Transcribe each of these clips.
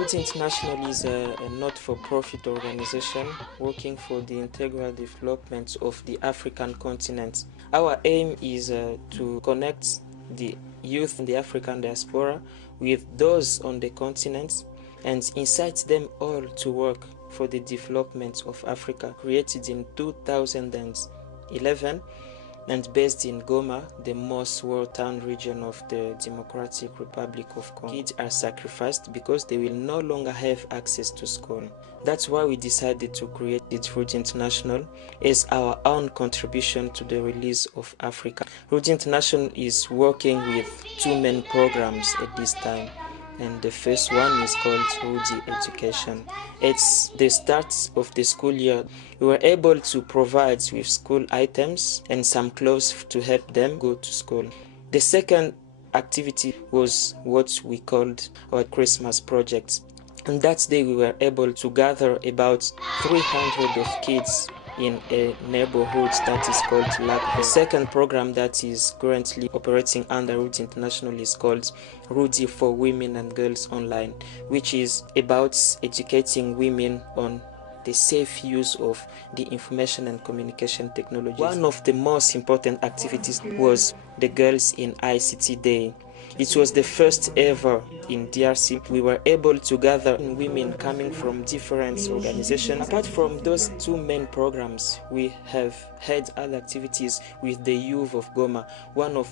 Roots International is a not-for-profit organization working for the integral development of the African continent. Our aim is to connect the youth in the African diaspora with those on the continent and incite them all to work for the development of Africa. Created in 2011 and based in Goma, the most war-torn region of the Democratic Republic of Congo. Kids are sacrificed because they will no longer have access to school. That's why we decided to create Roots International as our own contribution to the release of Africa. Roots International is working with two main programs at this time. And the first one is called Rudi Education. It's the start of the school year. We were able to provide with school items and some clothes to help them go to school. The second activity was what we called our Christmas project. And that day we were able to gather about 300 of kids in a neighborhood that is called Lac. The second program that is currently operating under Roots International is called Rudi for Women and Girls Online, which is about educating women on the safe use of the information and communication technologies. One of the most important activities was the Girls in ICT Day. It was the first ever in DRC. We were able to gather women coming from different organizations. Apart from those two main programs, we have had other activities with the youth of Goma. One of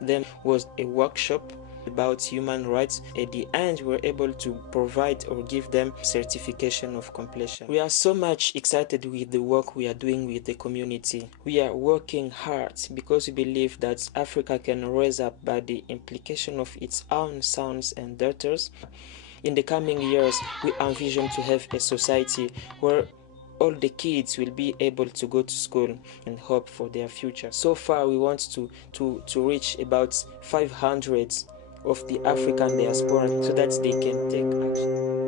them was a workshop about human rights. At the end, we were able to provide or give them certification of completion. We are so much excited with the work we are doing with the community. We are working hard because we believe that Africa can rise up by the implication of its own sons and daughters. In the coming years, we envision to have a society where all the kids will be able to go to school and hope for their future. So far, we want to reach about 500 of the African diaspora so that they can take action.